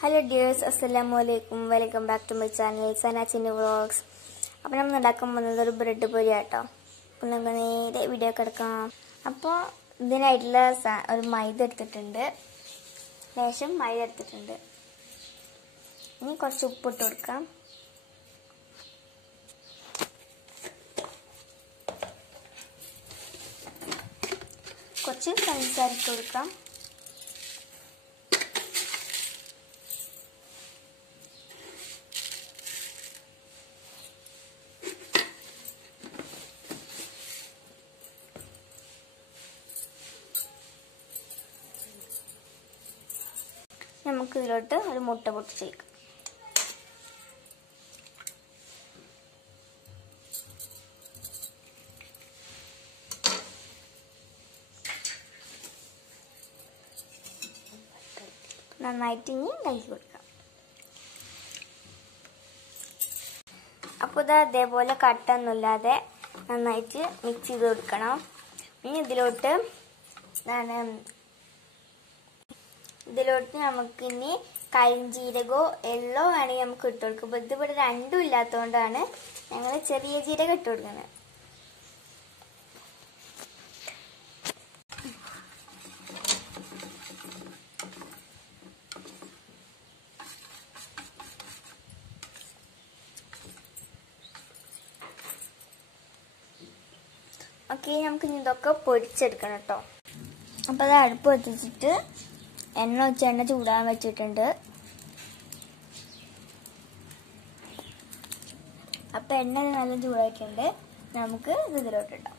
Hello dears, Assalamualaikum. Welcome back to my channel Sana Chini Vlogs. അപ്പോൾ നമ്മൾ ഉണ്ടാക്കാൻ പോകുന്നത് ഒരു ബ്രെഡ് പൊരി ആട്ടോ. അപ്പോൾ നമുക്ക് നേരെ വീഡിയോ കിടക്കാം. അപ്പോൾ ഇതിനായിട്ടുള്ള ഒരു മൈദ എടുത്തിട്ടുണ്ട്. ലേശം മൈദ എടുത്തിട്ടുണ്ട്. ഇനി കുറച്ച് ഉപ്പ് ഇട്ട് കൊടുക്കാം. കുറച്ച് പഞ്ചസാര ഇട്ട് കൊടുക്കാം. നമുക്ക് ഇതിലോട്ട് ഒരു മുട്ട പൊട്ടിച്ചേക്കാം. നന്നായിട്ട് ഇനി കലക്കി കൊടുക്കാം. അപ്പോൾ ഇത് അതേപോലെ കട്ടൊന്നുമില്ലാതെ നന്നായിട്ട് മിക്സ് ചെയ്ത് കൊടുക്കണം. ഇനി ഇതിലോട്ട് നമുക്ക് ഇനി കരിഞ്ജീരകോ എല്ലോ വേണമെങ്കിൽ നമുക്ക് ഇട്ട് കൊടുക്കും. അപ്പോൾ ഇതിവിടെ രണ്ടും ഇല്ലാത്തതുകൊണ്ടാണ് ഞങ്ങൾ ചെറിയ ജീരകം ഇട്ട് കൊടുക്കുന്നത്. ഓക്കെ, നമുക്ക് ഇനി ഇതൊക്കെ പൊരിച്ചെടുക്കണം കേട്ടോ. അപ്പോൾ അത് അടുപ്പ് വെച്ചിട്ട് എണ്ണ ചൂടാൻ വെച്ചിട്ടുണ്ട്. അപ്പൊ എണ്ണ നല്ല ചൂടായിട്ടുണ്ട്. നമുക്ക് ഇതിലോട്ടിടാം.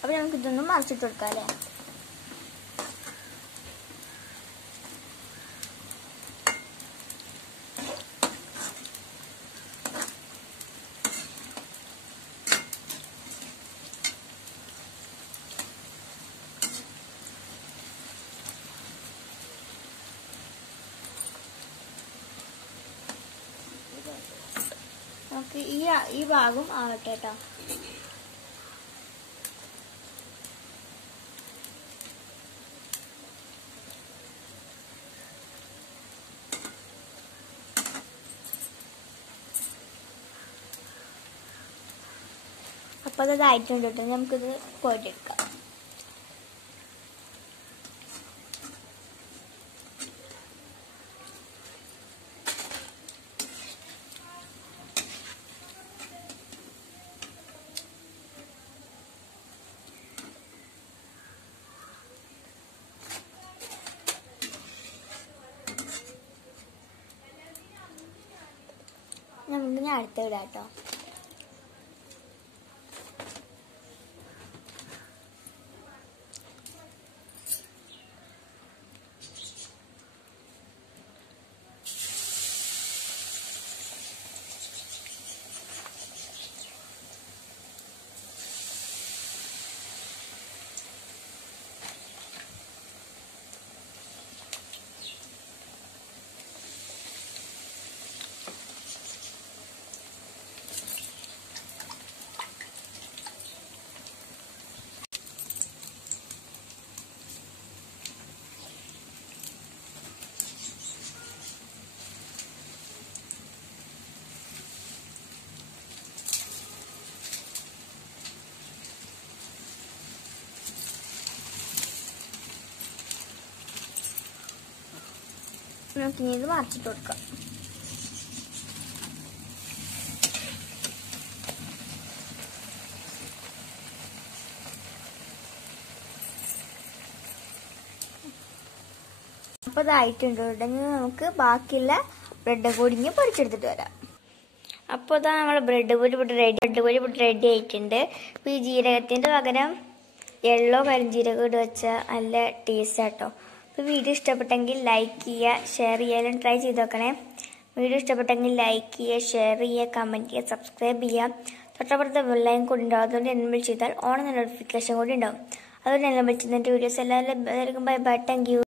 അപ്പൊ നമുക്ക് ഇതൊന്നും മറിച്ചിട്ട് കൊടുക്കാം അല്ലേ. നമുക്ക് ഈ ഭാഗം ആവട്ടെ കേട്ടോ. അപ്പോൾ അതായിട്ടുണ്ട് കേട്ടോ. നമുക്കിത് പോയിട്ടെടുക്കാം. നമുക്ക് ഞാൻ അടുത്ത ഇടാം കേട്ടോ. നമുക്ക് ഇനി ഇത് മറിച്ചിട്ട് കൊടുക്കാം. അപ്പോൾ ഇതായിട്ടുണ്ട്. ഉടനെ നമുക്ക് ബാക്കിയുള്ള ബ്രെഡ് കൂടി പൊരിച്ചെടുത്തിട്ട് വരാം. അപ്പോൾ ഇതാ നമ്മൾ ബ്രെഡ് പൊരി റെഡി ആയിട്ടുണ്ട്. അപ്പോൾ ഈ ജീരകത്തിൻ്റെ പകരം യെല്ലോ കരിഞ്ജീരകം ഇട്ട് വെച്ചാൽ നല്ല ടേസ്റ്റ് ആട്ടോ. അപ്പോൾ വീഡിയോ ഇഷ്ടപ്പെട്ടെങ്കിൽ ലൈക്ക് ചെയ്യുക, ഷെയർ ചെയ്യാനും ട്രൈ ചെയ്ത് നോക്കണേ. വീഡിയോ ഇഷ്ടപ്പെട്ടെങ്കിൽ ലൈക്ക് ചെയ്യുക, ഷെയർ ചെയ്യുക, കമൻറ്റ് ചെയ്യുക, സബ്സ്ക്രൈബ് ചെയ്യുക. തൊട്ടപ്പുറത്തെ ബെല്ലൈക്കൺ കൂടി ഉണ്ടാവും. അതുകൊണ്ട് എനേബിൾ ചെയ്താൽ ഓൺ നോട്ടിഫിക്കേഷൻ കൂടി ഉണ്ടാവും. അതുകൊണ്ട് എനേബിൾ ചെയ്യുന്ന വീഡിയോസ് എല്ലാവരും ബൈ ബൈ. Thank you.